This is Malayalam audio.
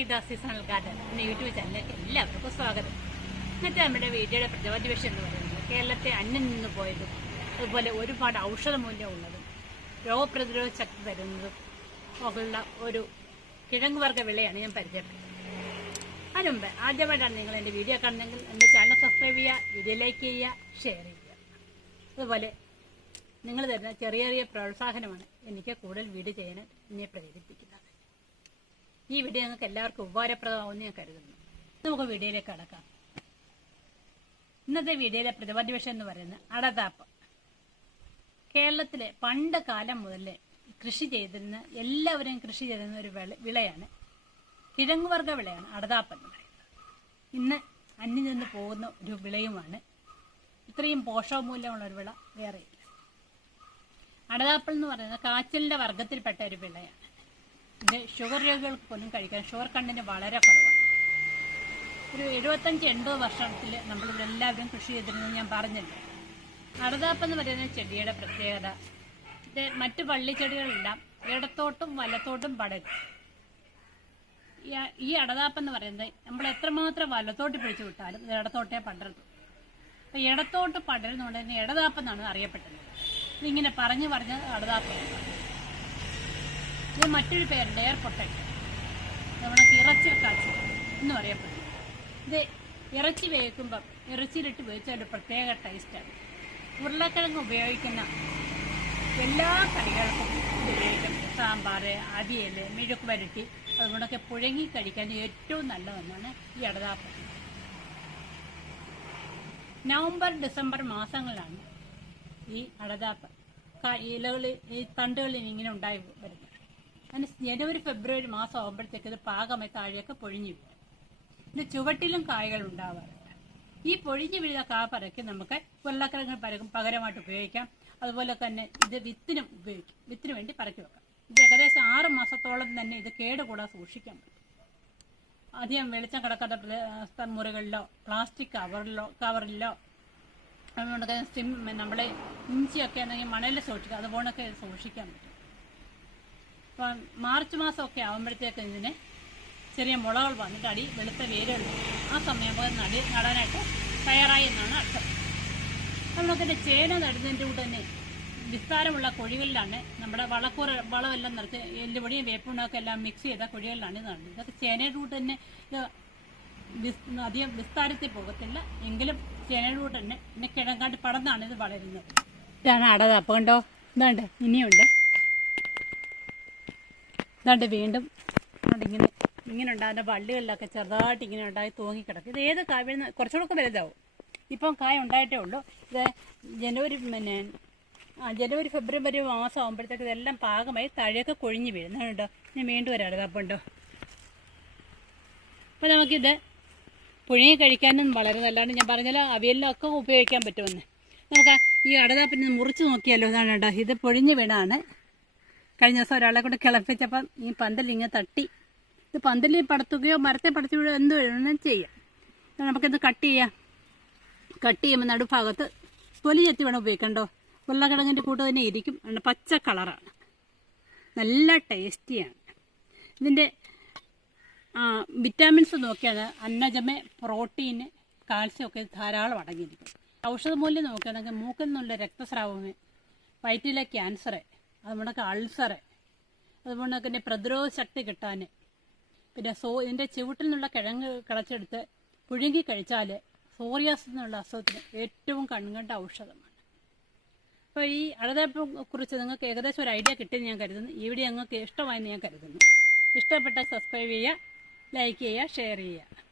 ശ്രീദ സീസണൽ ഗാർഡൻ എന്ന യൂട്യൂബ് ചാനലിലേക്ക് എല്ലാവർക്കും സ്വാഗതം. ഇന്നത്തെ നമ്മുടെ വീഡിയോയുടെ പ്രതിപാദ്യ എന്ന് പറയുന്നത് കേരളത്തെ അന്യം നിന്ന് പോയതും അതുപോലെ ഒരുപാട് ഔഷധ മൂല്യമുള്ളതും രോഗപ്രതിരോധ ശക്തി തരുന്നതും ഉള്ള ഒരു കിഴങ്ങ് വർഗ്ഗ വിളയാണ് ഞാൻ പരിചയപ്പെടുന്നത്. അതിനുമുമ്പ് ആദ്യമായിട്ടാണ് നിങ്ങൾ എൻ്റെ വീഡിയോ കാണുന്നെങ്കിൽ എൻ്റെ ചാനൽ സബ്സ്ക്രൈബ് ചെയ്യുക, വീഡിയോ ലൈക്ക് ചെയ്യുക, ഷെയർ ചെയ്യുക. അതുപോലെ നിങ്ങൾ തരുന്ന ചെറിയ ചെറിയ പ്രോത്സാഹനമാണ് എനിക്ക് കൂടുതൽ വീഡിയോ ചെയ്യാൻ എന്നെ പ്രേരിപ്പിക്കുന്നത്. ഈ വീഡിയോ നിങ്ങൾക്ക് എല്ലാവർക്കും ഉപകാരപ്രദമാവുമെന്ന് ഞാൻ കരുതുന്നു. നമുക്ക് വീഡിയോയിലേക്ക് കടക്കാം. ഇന്നത്തെ വീഡിയോയിലെ പ്രതിപാദ്യ വിഷയം എന്ന് പറയുന്നത് അടതാപ്പ്. കേരളത്തിലെ പണ്ട് കാലം മുതലേ കൃഷി ചെയ്തിരുന്ന എല്ലാവരും കൃഷി ചെയ്തിരുന്ന ഒരു വിളയാണ്, കിഴങ്ങുവർഗ വിളയാണ് അടതാപ്പ് എന്ന് പറയുന്നത്. ഇന്ന് അന്യം നിന്ന് പോകുന്ന ഒരു വിളയുമാണ്. ഇത്രയും പോഷകമൂല്യമുള്ള ഒരു വിള വേറെയില്ല. അടതാപ്പിൾ എന്ന് പറയുന്നത് കാച്ചിലിന്റെ വർഗത്തിൽപ്പെട്ട ഒരു വിളയാണ്. ഇത് ഷുഗർ രോഗികൾക്ക് പോലും കഴിക്കാൻ ഷുഗർ കണ്ടന്റ് വളരെ കുറവാണ്. ഒരു 75-80 വർഷത്തിൽ നമ്മളിതെല്ലാവരും കൃഷി ചെയ്തിരുന്നത് ഞാൻ പറഞ്ഞില്ല. അടതാപ്പ് എന്ന് പറയുന്ന ചെടിയുടെ പ്രത്യേകത, ഇത് മറ്റു പള്ളിച്ചെടികളെല്ലാം ഇടത്തോട്ടും വലത്തോട്ടും പടരും. ഈ അടതാപ്പ് എന്ന് പറയുന്നത് നമ്മൾ എത്രമാത്രം വലത്തോട്ട് പിടിച്ചു വിട്ടാലും ഇത് ഇടത്തോട്ടേ പടരുന്നു. അപ്പൊ ഇടത്തോട്ട് പടരുന്നതുകൊണ്ട് തന്നെ ഇടതാപ്പെന്നാണ് അറിയപ്പെട്ടത്. ഇതിങ്ങനെ പറഞ്ഞു അടതാപ്പ്. ഇത് മറ്റൊരു പേരുണ്ട്, എയർ പൊട്ടറ്റോ, നമ്മുടെ ഇറച്ചി കാച്ചി എന്ന് പറയപ്പെടുന്നു. ഇത് ഇറച്ചി വേവിക്കുമ്പം ഇറച്ചിയിലിട്ട് വേവിച്ചാൽ ഒരു പ്രത്യേക ടേസ്റ്റാണ്. ഉരുളക്കിഴങ്ങ് ഉപയോഗിക്കുന്ന എല്ലാ കറികൾക്കും ഉപയോഗിക്കും. സാമ്പാർ, അവിയൽ, മെഴുക്ക് വരട്ടി, അതുകൊണ്ടൊക്കെ പുഴങ്ങി കഴിക്കാൻ ഏറ്റവും നല്ലതെന്നാണ് ഈ അടതാപ്പ്. നവംബർ ഡിസംബർ മാസങ്ങളിലാണ് ഈ അടതാപ്പ് ഇലകളിൽ ഈ തണ്ടുകളിൽ ഇങ്ങനെ ഉണ്ടായി വരുന്നത്. അതിന് ജനുവരി ഫെബ്രുവരി മാസം ആകുമ്പോഴത്തേക്ക് ഇത് പാകമായി താഴെയൊക്കെ പൊഴിഞ്ഞു വീഴും. ഇത് ചുവട്ടിലും കായകൾ ഉണ്ടാവാറുണ്ട്. ഈ പൊഴിഞ്ഞു വീഴുന്ന കാ പറക്കി നമുക്ക് ഉരുളക്കിഴങ്ങ് പകരമായിട്ട് ഉപയോഗിക്കാം. അതുപോലെ തന്നെ ഇത് വിത്തിനും ഉപയോഗിക്കും. വിത്തിന് വേണ്ടി പറക്കി വെക്കാം. ഇത് ഏകദേശം 6 മാസത്തോളം തന്നെ ഇത് കേടുകൂടാതെ സൂക്ഷിക്കാൻ പറ്റും. അധികം വെളിച്ചം കിടക്കാത്ത മുറികളിലോ പ്ലാസ്റ്റിക് കവറിലോ അതുകൊണ്ടൊക്കെ നമ്മളെ ഇഞ്ചിയൊക്കെ ആണെങ്കിൽ മണലിൽ സൂക്ഷിക്കുക, അതുപോലൊക്കെ സൂക്ഷിക്കാൻ പറ്റും. അപ്പം മാർച്ച് മാസമൊക്കെ ആകുമ്പോഴത്തേക്ക് ഇതിന് ചെറിയ മുളകൾ വന്നിട്ട് അടി വെളുത്ത വേരുകൾ, ആ സമയം നടാനായിട്ട് തയ്യാറായി എന്നാണ് അർത്ഥം. നമ്മളൊക്കെ ചേന നടുന്നതിൻ്റെ കൂടെ തന്നെ വിസ്താരമുള്ള കുഴികളിലാണ് നമ്മുടെ വളമെല്ലാം നിറച്ച് എല്ലുപൊടിയും വേപ്പുണ്ണൊക്കെ എല്ലാം മിക്സ് ചെയ്ത കുഴികളിലാണ് ഇത് നടുന്നത്. ഇതൊക്കെ ചേനയുടെ കൂടെ തന്നെ ഇത് അധികം വിസ്താരത്തിൽ പോകത്തില്ല, എങ്കിലും ചേനയുടെ കൂടെ തന്നെ പിന്നെ കിഴങ്ങാണ്ട് പടർന്നാണ് ഇത് വളരുന്നത്. ഇതാണ് അടതാപ്പ്. കണ്ടോ, ഇതാണ്ട് ഇനിയുണ്ട്. ഇതാണ്ട് വീണ്ടും ഇങ്ങനെ ഉണ്ടാകുന്ന വള്ളികളിലൊക്കെ ചെറുതായിട്ട് ഇങ്ങനെ ഉണ്ടായി തൂങ്ങിക്കിടക്കും. ഇത് ഏത് കായ വീഴുന്ന കുറച്ചുകൂടെ വലുതാവും. ഇപ്പം കായ ഉണ്ടായിട്ടേ ഉള്ളൂ. ഇത് ജനുവരി ഫെബ്രുവരി മാസം ആകുമ്പോഴത്തേക്ക് ഇതെല്ലാം പാകമായി താഴെയൊക്കെ കൊഴിഞ്ഞു വീഴുന്നുണ്ടോ. ഞാൻ വീണ്ടും ഒരു അടതാപ്പുണ്ടോ. അപ്പോൾ നമുക്കിത് പുഴുങ്ങി കഴിക്കാനും വളരെ നല്ലതാണ്. ഞാൻ പറഞ്ഞാൽ അവിയലിലൊക്കെ ഉപയോഗിക്കാൻ പറ്റുമെന്ന്. നമുക്ക് ഈ അടതാപ്പിന് മുറിച്ച് നോക്കിയാലോ. ഇതാണ് കേട്ടോ, ഇത് പൊഴിഞ്ഞു വീണാണ്. കഴിഞ്ഞ ദിവസം ഒരാളെ കൊണ്ട് കിളപ്പിച്ചപ്പം ഈ പന്തലിങ്ങനെ തട്ടി. ഇത് പന്തലിൽ പടത്തുകയോ മരത്തെ പടത്തുകയോ എന്ത് വേണമെന്നും ചെയ്യാം. നമുക്കിത് കട്ട് ചെയ്യാം. കട്ട് ചെയ്യുമ്പോൾ നടുഭാഗത്ത് തൊലി ചെത്തി വേണം ഉപയോഗിക്കണ്ടോ. ഉരുളക്കിഴങ്ങിൻ്റെ കൂട്ട് തന്നെ ഇരിക്കും. പച്ച കളറാണ്, നല്ല ടേസ്റ്റിയാണ്. ഇതിൻ്റെ വിറ്റാമിൻസ് നോക്കിയാൽ അന്നജമ, പ്രോട്ടീന്, കാൽസ്യം ഒക്കെ ധാരാളം അടങ്ങിയിരിക്കും. ഔഷധമൂല്യം നോക്കുകയാണെങ്കിൽ മൂക്കിൽ നിന്നുള്ള രക്തസ്രാവം, വയറ്റിലെ ക്യാൻസർ, അതുപോലെ അൾസർ, അതുപോലെ തന്നെ പ്രതിരോധ ശക്തി കിട്ടാൻ, പിന്നെ ഇതിൻ്റെ ചുവട്ടിൽ നിന്നുള്ള കിഴങ്ങ് കിളച്ചെടുത്ത് പുഴുങ്ങി കഴിച്ചാൽ സോറിയാസിസ് എന്നുള്ള അസുഖത്തിന് ഏറ്റവും കൺകണ്ട ഔഷധമാണ്. അപ്പോൾ ഈ അടതാപ്പിനെ കുറിച്ച് നിങ്ങൾക്ക് ഏകദേശം ഒരു ഐഡിയ കിട്ടിയെന്ന് ഞാൻ കരുതുന്നു. ഈ വീഡിയോ നിങ്ങൾക്ക് ഇഷ്ടമായെന്ന് ഞാൻ കരുതുന്നു. ഇഷ്ടപ്പെട്ടാൽ സബ്സ്ക്രൈബ് ചെയ്യുക, ലൈക്ക് ചെയ്യുക, ഷെയർ ചെയ്യുക.